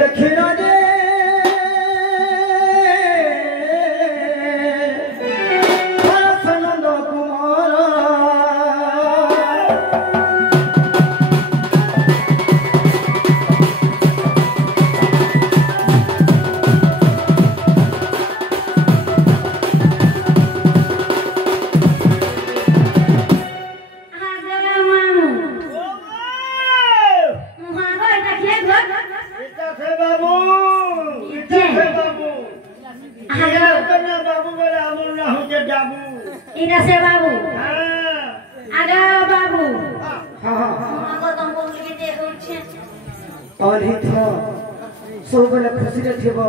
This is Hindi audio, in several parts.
देखिला जे Sanand Kumar Ina se babu. Ada babu. Aku tunggu kita ucap. और ही था सब बेला खुशी रे थिबो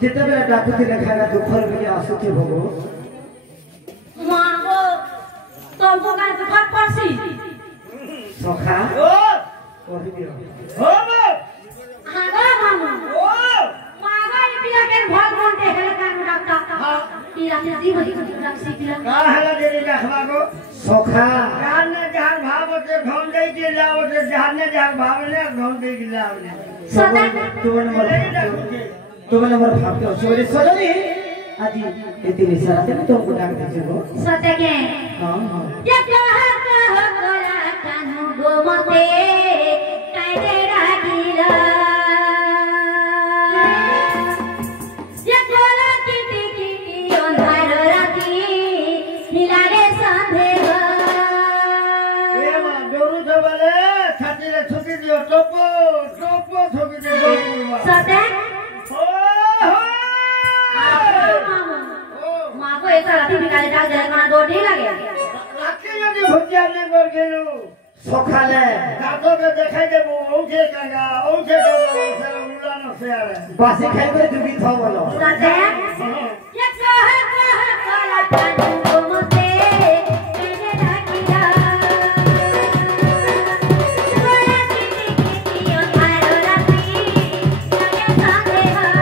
जिते बेला डाकुती लेखारा दुखर बिले आसुती भगो मागो तंबू का दुखर पड़सी सखा ओ कहि दियो हो बा आगा मामू ओ मागा पिया के भल मोंटे हेले कान डाक्ता हां ई राती दी बदी रक्षी पिला का हला देरी रखवा को सखा जान ने जहां भाव से ढोल दे के लाओ से जान ने जहां भाव ने ढोल दे के लाओ सदा तो नंबर भाव के सोरे सजनी आदि एति निसारा ते तो को डाक दिजो सदा के हां हां ये कहा कोला कानु गोमते कायदे राखिला ये कोला की अंधार राती हिलारे संदेह ए मा दोरु जबले छाती रे छुकी दियो टोपो टोपो छुकी दियो सदा हो माँ को ऐसा राती बिकाले डाल जाए खाना दो नहीं लगे राखी यदि भुजिया ने कर गेलु सखाले कातो के देखाई देबो औखे कागा से उला न से आरे बासी खाइ करे दुबी था बोलो सदा ये कहा कोला कानु गोमते कायदे राखिला कोला की अंधार राती हिलारे संदेह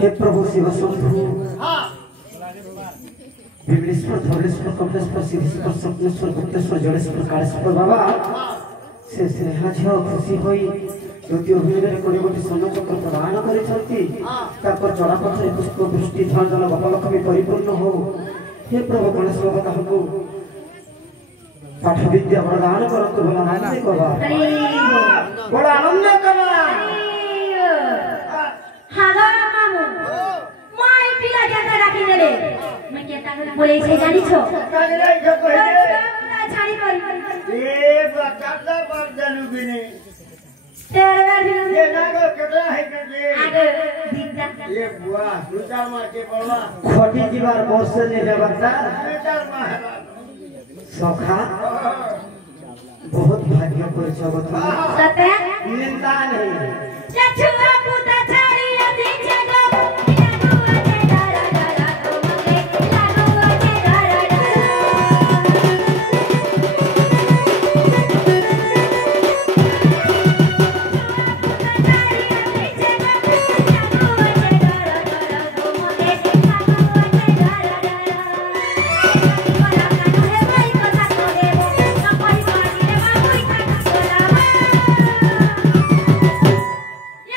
हे प्रभु शिव शंभु हां विमलेश्वर धवलेश्वर कमलेश्वर सिद्धेश्वर स्वप्नेश्वर गुप्तेश्वर जड़ेश्वर कालेश्वर बाबा से स्नेहा झ खुशी होई द्वितीय अभिनय करे गोटे स्वर्ण चक्र प्रदान करिसंती ताकर चलापथरे पुष्प वृष्टि धन जल गोपालक्ष्मी परिपूर्ण हो हे प्रभु गणेश बाबा ताहको पाठ विद्या प्रदान करतु भला आनंद कबा बड़ा आनंद कबा हागा मामू माई पिला जाता राखी देले मैं केता बोले से जानी छो कागरे जो कहिए छाड़ी कर ए बकादा पर जालू बिने तेरे ये नागो केतरा है के आगे दीदा ये बुआ सुता मा के पड़वा खोटी जीवार वर्ष ने व्यवस्था बेचार महारा सखा बहुत भाग्य कर जगत सते निंदा नहीं चछुआ पुता छाड़ी अति जगो लागू अते डरा डरा तो मगे लागू अते डरा डरा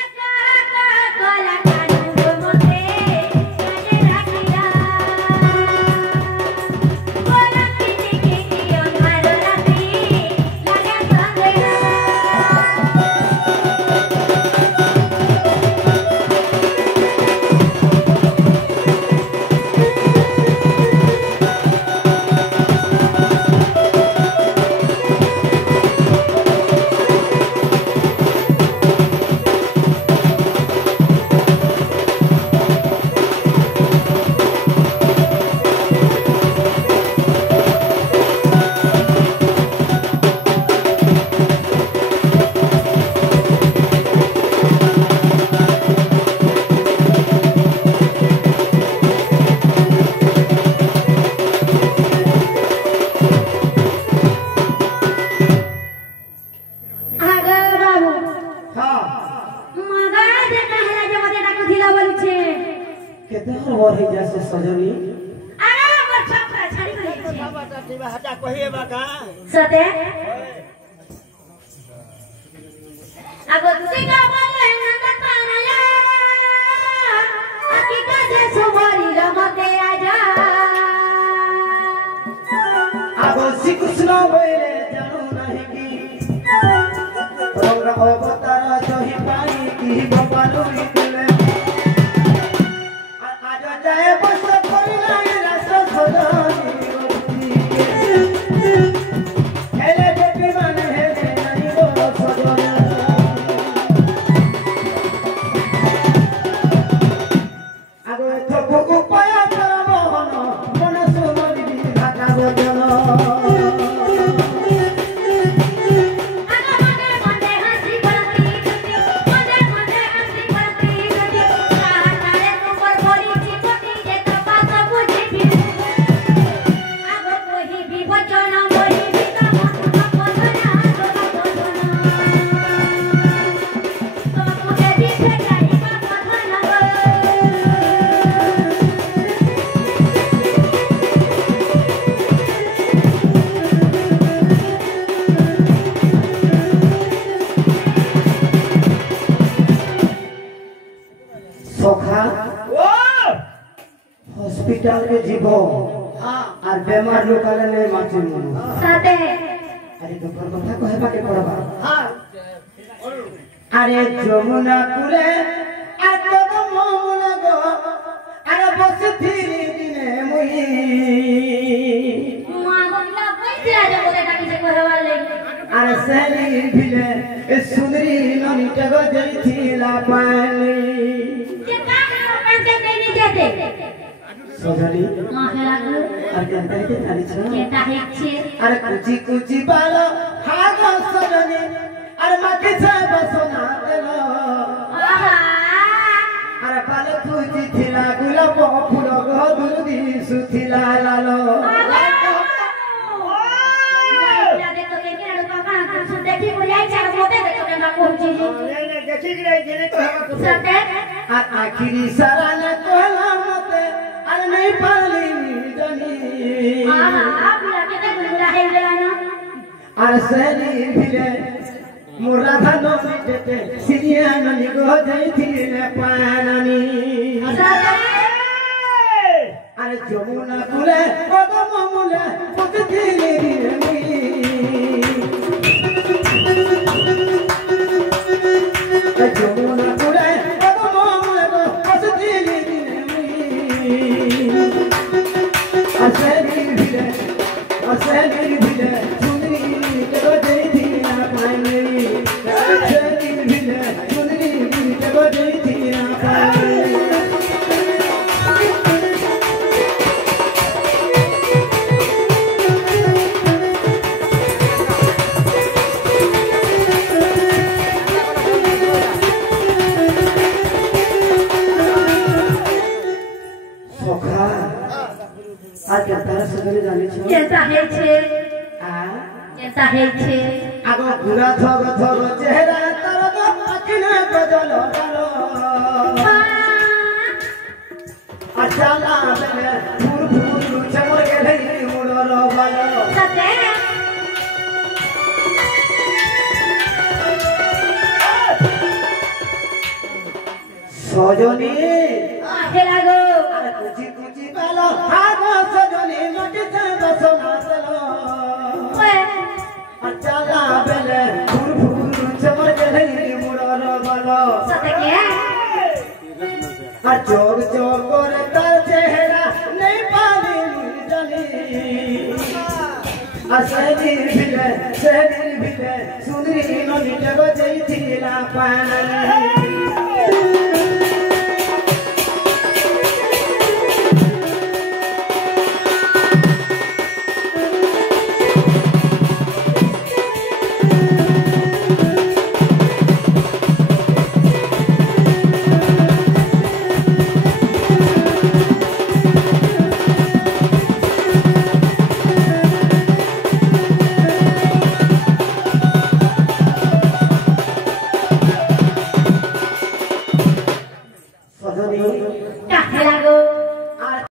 Yeah. से सजनी आरा हमर छपरा छाड़ी गई छे बाबा दिवा हटा कहिए बाका सते अब सिंगा बोले नंद पानया आकी काजे सुमारी रमते आजा अब श्री कृष्ण बोले जानू नहीं की रंग अवतार जही पाई की बबालू दिले आज जाए बस कोइला रस सजनी हेले बेबी मन हेले नहीं वो सजनी आगो थको पाया कर मोहन मन सुमरी घाटा बजन हॉस्पिटल के जीवो और बेमार लोग ने माचे मुनु साथे अरे दोपर कथा कहबा के पड़बा अरे जमुना कुले आ तो मोमुना गो अरे बस फिरी दिने मुई मां बोला कैसे आज बोले डाकी से कहवा ले अरे सली भिले ए सुंदरी ननी टगो जई थीला पानी ये का पैसे नहीं देते सजनी हां है लागू अरे कहते हैं थारी छ ये ताहे छे अरे कुची कुची बालो हागो सजनी अरे माके छ बसना देलो आहा अरे बाले कुची थिला गुलाब फूल गो दुदी सुथिला लालो या देखो के केरा पापा सुन देखी बोलाई चार मोटे देखो के ना पहुंची ने देखि गिरै जेने कहबा को सते आखिरी सारा ने कहला मते अरे नहीं पाली जनी आहा आप लगे ते गुलगुला है लेना अरे सली भिले मोरा धनो मिटते सिरिया ननी गो जई थीले पानी अरे जमुना कुले ओगो ममुले पुत थीले नी जमुना कुले ओगो ममुले पुत थीले नी असली भिले सुनी के जई थीला पानी असली भिले सुनी के जई थीला पानी सोखा आज तारा सगळे जाने छो कैसा है छे आ कैसा है छे आगो गुरा थग चेहरा तारा गो अखिना बदलो डालो अचाला बने फूल फूल चमर गेलै मुड़रो बालो सते सजनी है लागो अरे कुची कुची बालो हागो सजनी मटी से बसना चलो ओए अचाला बने फूल फूल चमर गेलै मुड़रो बालो सते के आ जोग जोग कर तार चेहरा नहीं पाली जनी आ सहनी भिले सुंदरी ननी जगो जई थीला पानी का है लागो